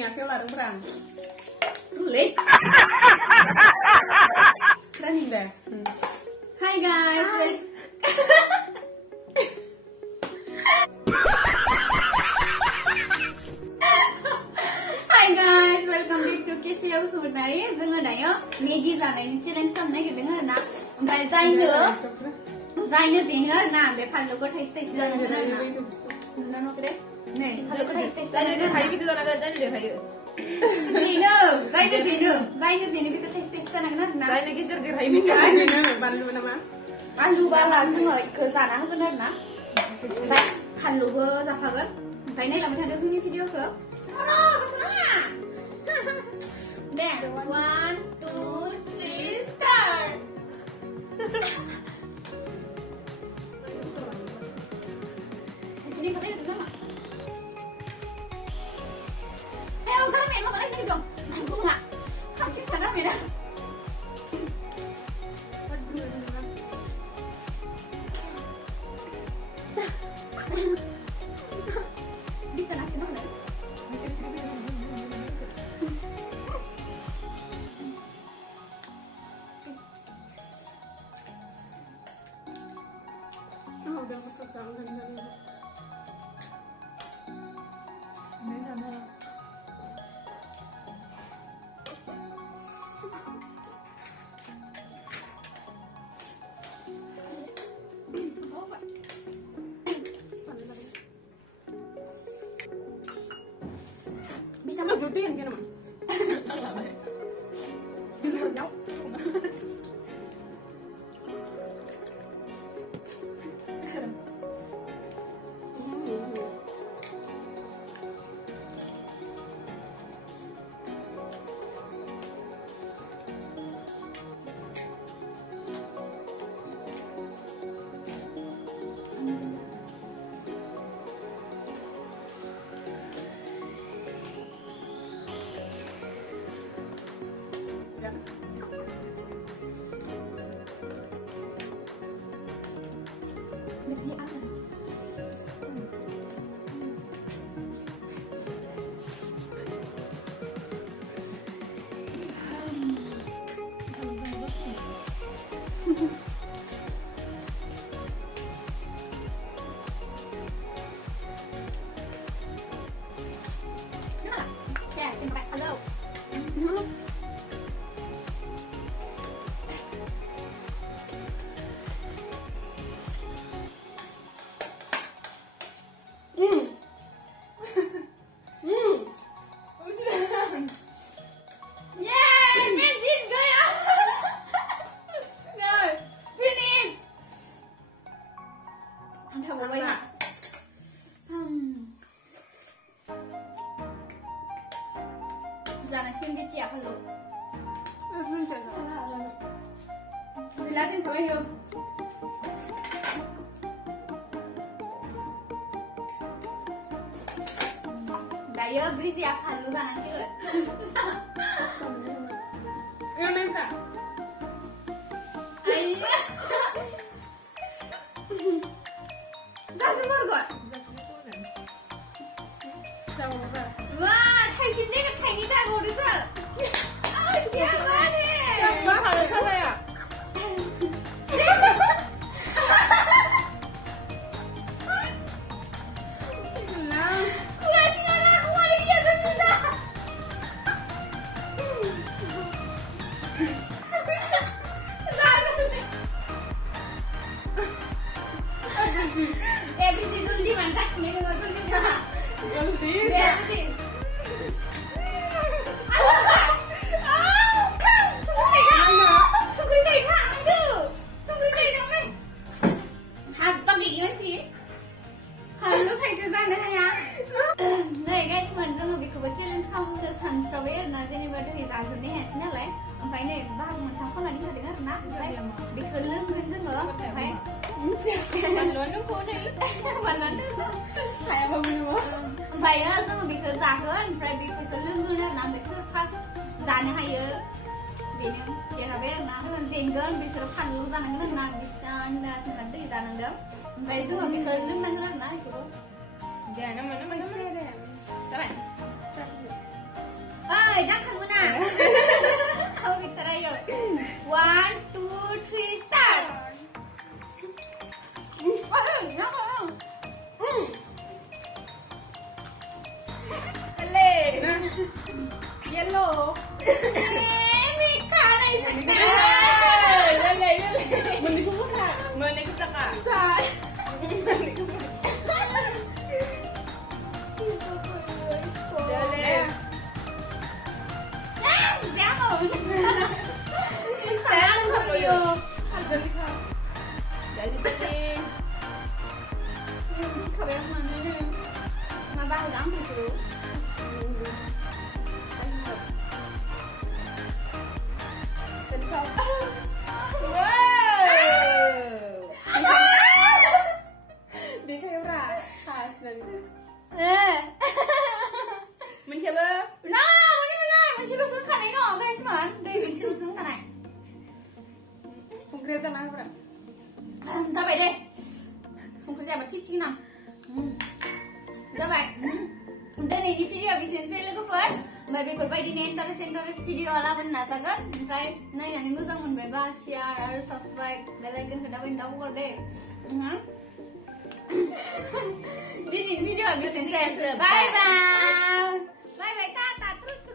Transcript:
berani akhiau larang berang. Boleh. Berani deh. Hai guys. Hai guys, welcome back to Kesiya basumatari. जोङो दायो मेगी जानायनि चेलेन्ज खालामनो नागिरदों आरोना। ओमफ्राय जायनो जेनो आरोना बे फानलुखौ थाइसे थाइसे जानांगोन आरोना। नुनो नखरे नै फानलुखौ थाइसे थाइसे जानांगोन। हायो बिदिल' नागा जानो हायो। जायनो जेनो बेखौ थाइसे थाइसे जानांगोन आरोना। जायनो गेजेर देरहायो बेनो बानलु नामा? आलु बाला जोङो इखौ जाना होगोन आरोना। ओमफ्राय फानलुबो जाफागोन। ओमफ्राय नायलांबाय थादो जोंनि भिडिअखौ। Then 1, 2, 3, start. Jadi katanya itu sama. Ayo kan memang lagi dong. Aku nggak. Kasih tangan beda. Bisa nasi mana? Udah masuk dalam dan ini sama bisa mah gede yang kira mah jauh. Bersih apa? Ya, sampai halo. Jangan sini tiap halo. Silakan sampai yuk. Daya beri tiap halo jangan sih. Yang minta. Ayah. Kasih burger. Wah, Thai sini kan Thai ni dah bodoh sah. Oh, siapa ni? Siapa kalau salah ya? Everything joldi mantak sini dengan joldi sana. Joldi. Everything. Halo, Thai juga nih ya. Nah, guys, जोङो बेखौबो चेलेन्ज खालामनो सानस्राबाय आरोना जेनेबा दै जाजोबनो हायासै नालाय ओमफ्राय नै बाहाग मोनथाम खालामनानै होदों आरोना ओमफ्राय बेखौ लोंगोन जोङो ओमफ्राय बानलुआनो हायाबाबो न'आव ओमफ्राय जोङो बेखौ जागोन ओमफ्राय बेफोरखौ लोंगोन आरोना ओमफ्राय फार्स्ट जानो हायो बेनो देरहाबाय आरोना जोङो जेनगोन बिसोरो फानलु जानांगोन आरोना बिसोरना जोंहा दै जानांगोन ओमफ्राय जोङो बेखौ लोंनांगोन आरोना बेखौ Jangan mana-mana. Sekarang. dah kamu nak. Kau kita ayo. 1, 2, 3, start. Yellow. Ini kalah sakit. Lele. Menikah tak? Menikah tak? Sai. Lele. Jangan. Salah kamu. Jadi. Kau yang mana ni? Mabah jangan suruh. Dia kayak khas dan mencoba. Nah, mencoba suka ni no, guys man. Dia mencoba suka ni. Sungkesan apa? Sampai deh. Sungkesan apa cuci nam. Sampai. Dan ini video habis selesai lagu first. Baby berbagi ni entar video ala benar sangat. Kai, nai yang ini jangan bebas share, harus subscribe, bell icon kedapin tahu kor deh. Jadi video habis selesai. Bye bye. Bye bye tata terus.